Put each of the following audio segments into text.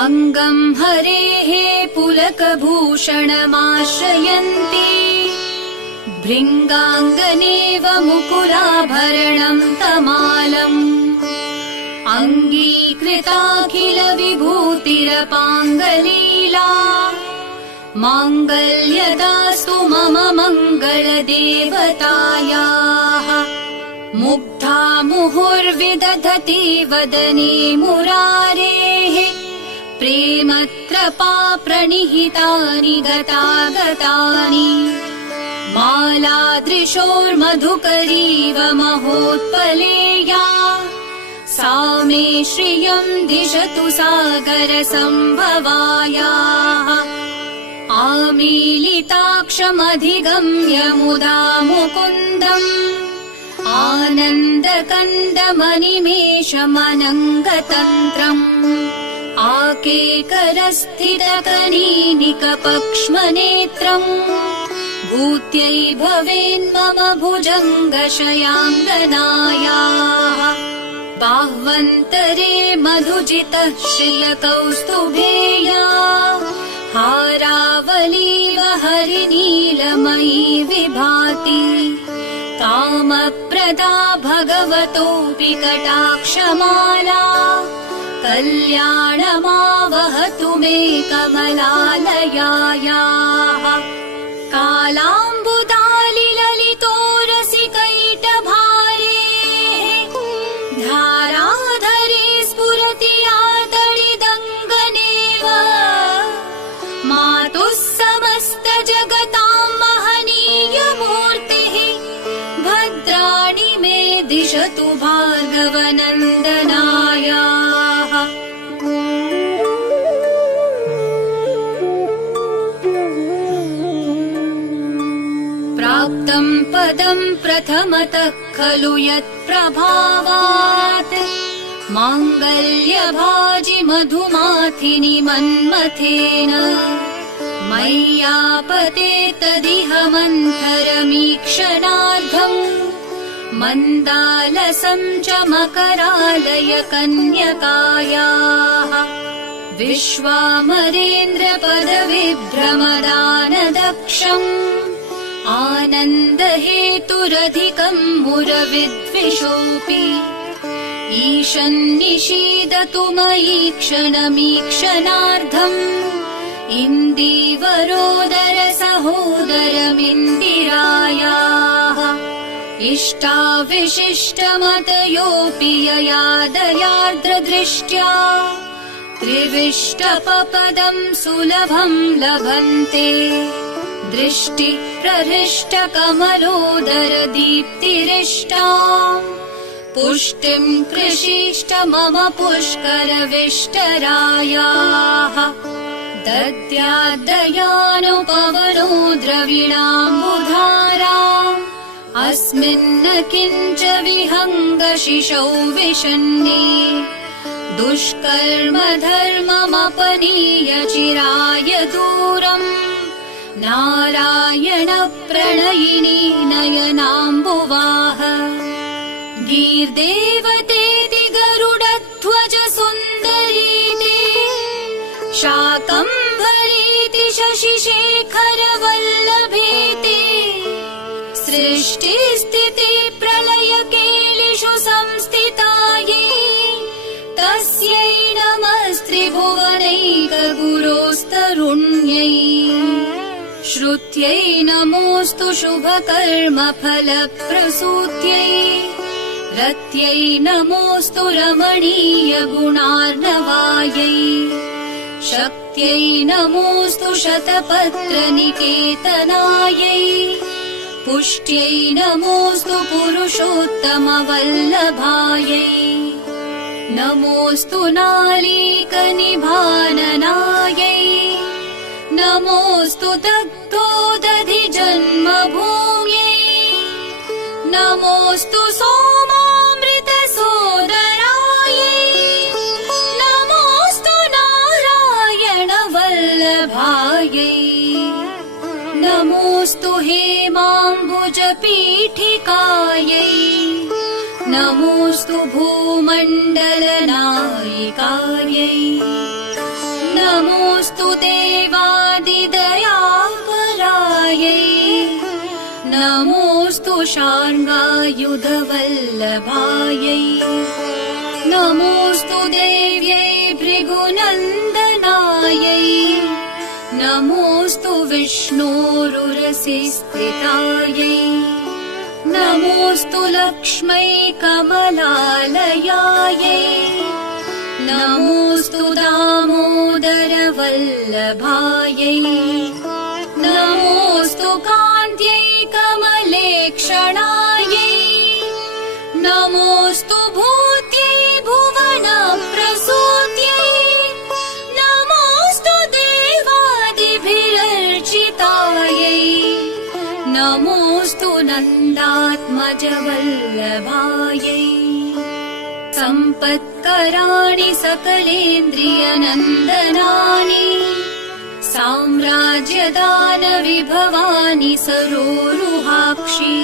अंगं हरेः पुलकभूषणमाश्रयन्ति भृङ्गाङ्गनेव मुकुलाभरणं तमालम् अङ्गीकृताखिल विभूतिरपाङ्गलीला माङ्गल्यदास्तु मम मङ्गलदेवतायाः मुग्धा मुहुर्विदधति वदने मुरारेः प्रेमत्रपा प्रणिहितानि गतागतानि मालादृशोर्मधुकरीव महोत्पलेया सा मे श्रियं दिशतु सागरसम्भवायाः आमीलिताक्षमधिगम्य मुदा मुकुन्दम् आनन्दकन्दमनिमेषमनङ्गतन्त्रम् आकेकरस्थितकनीनिकपक्ष्मनेत्रम् भूत्यै भवेन्मम भुजङ्गशयाङ्गनायाः बाह्वन्तरे मधुजितः श्रियकौस्तुभेया हारावलीव हरिनीलमयी विभाति कामप्रदा भगवतोऽपि कटाक्षमाला कल्याणमावहतु मे कमलालयायाः कालाम्बुदालिललितोरसिकैटभारे धाराधरे स्फुरति आतडिदङ्गनेव मातुः समस्तजगतां महनीयमूर्तिः भद्राणि मे दिशतु भार्गवनन्दनायाः प्राप्तं पदं प्रथमतः खलु यत्प्रभावात् माङ्गल्यभाजि मधुमाथिनि मन्मथेन मय्यापते तदिह मन्थरमीक्षणार्धम् मन्दालसं च मकरालय कन्यकायाः विश्वामरेन्द्रपदविभ्रमदानदक्षम् आनन्दहेतुरधिकम् मुरविद्विषोऽपि ईशन्निषीदतु मयि क्षणमीक्षणार्धम् इन्दीवरोदरसहोदरमिन्दिरायाः इष्टाविशिष्टमतयोऽपि यया दयार्द्रदृष्ट्या त्रिविष्टपपदं सुलभं लभन्ते दृष्टिप्रहृष्टकमलोदरदीप्तिरिष्टा पुष्टिं कृषीष्ट मम पुष्करविष्टरायाः दद्याद्दयानुपवनो द्रविणाम्बुधाराम् अस्मिन्न किञ्च विहङ्गशिशौ विशन्ने दुष्कर्म धर्ममपनीय चिराय दूरम् नारायण प्रणयिनी नयनाम्बुवाह गीर्देवतेति गरुडध्वज सुन्दरीति शाकम्भरीति शशिशेखर वल्लभेति सृष्टिस्थिति प्रलयकेलिषु संस्थितायै तस्यै नमस्त्रिभुवनैकगुरोस्तरुण्यै श्रुत्यै नमोऽस्तु शुभकर्मफलप्रसूत्यै रत्यै नमोऽस्तु रमणीयगुणार्णवायै शक्त्यै नमोऽस्तु शतपत्रनिकेतनायै पुष्ट्यै नमोऽस्तु पुरुषोत्तमवल्लभायै नमोऽस्तु नालीकनिभाननायै नमोऽस्तु दग्धोदधिजन्मभूम्यै नमोऽस्तु सोमामृतसोदरायै नायिकायै नमोऽस्तु भूमण्डलनायिकायै नमोऽस्तु देवादिदयापरायै नमोऽस्तु शार्ङ्गायुधवल्लभायै नमोऽस्तु देव्यै भृगुनन्दनायै नमोऽस्तु विष्णोरुरसि स्थितायै नमोऽस्तु लक्ष्मै कमलालयायै नमोऽस्तु दामोदरवल्लभायै नमोऽस्तु कान्त्यै कमलेक्षणायै नमोऽस्तु भूत्यै भुवनप्रसूत्यै नमोऽस्तु देवादिभिरर्चितायै नमोऽस्तु नन्दात्मजवल्लभायै सम्पत्कराणि सकलेन्द्रियनन्दनानि साम्राज्यदानविभवानि सरोरुहाक्षि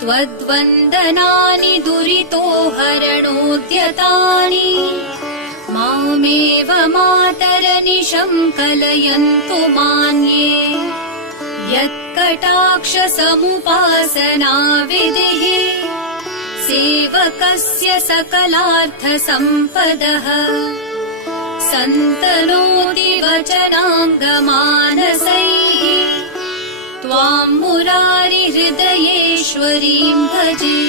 त्वद्वन्दनानि दुरितोहरणोद्यतानि मामेव मातरनिशं कलयन्तु मान्ये यत्कटाक्षसमुपासनाविधिः सेवकस्य सकलार्थसम्पदः सन्तनोति वचनाङ्गमानसैः त्वां मुरारिहृदयेश्वरीं भजे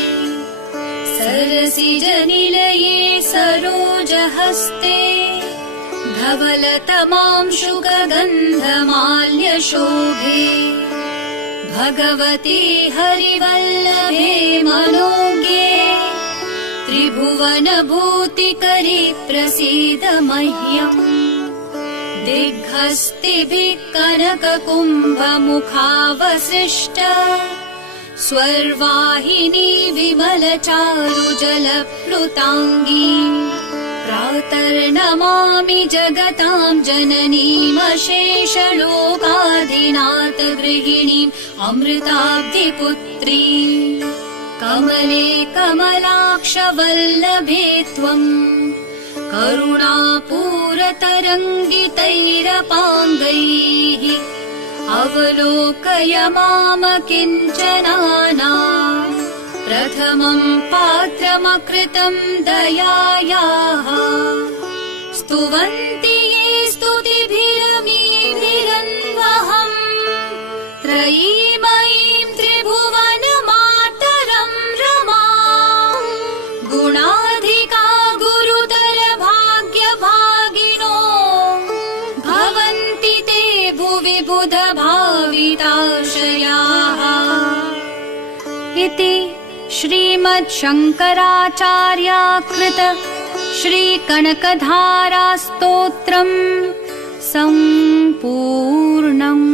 सरसिजनिलये सरोजहस्ते धवलतमांशुकगन्धमाल्यशोभे भगवती हरिवल्लभे मनोज्ञे त्रिभुवनभूतिकरी प्रसीद मह्यम् दिग्हस्तिभिः कनककुम्भमुखावसृष्ट स्वर्वाहिनी विमलचारुजलप्लुताङ्गी प्रातर्नमामि जगतां जननीमशेषलोकाधिनाथगृहिणीम् अमृताब्धिपुत्री कमले कमलाक्षवल्लभे त्वम् करुणापूरतरङ्गितैरपाङ्गैः अवलोकय माम किञ्चनाना प्रथमं पात्रमकृतं दयायाः स्तुवन्ति ये स्तुतिभिरमीभिरन्वहम् त्रयीमयीं त्रिभुवनमातरं रमां गुणाधिका गुरुतर भाग्यभागिनो भवन्ति ते भुवि बुधभाविताशयाः इति श्रीमच्छङ्कराचार्याकृत श्रीकनकधारास्तोत्रम् सम्पूर्णम्।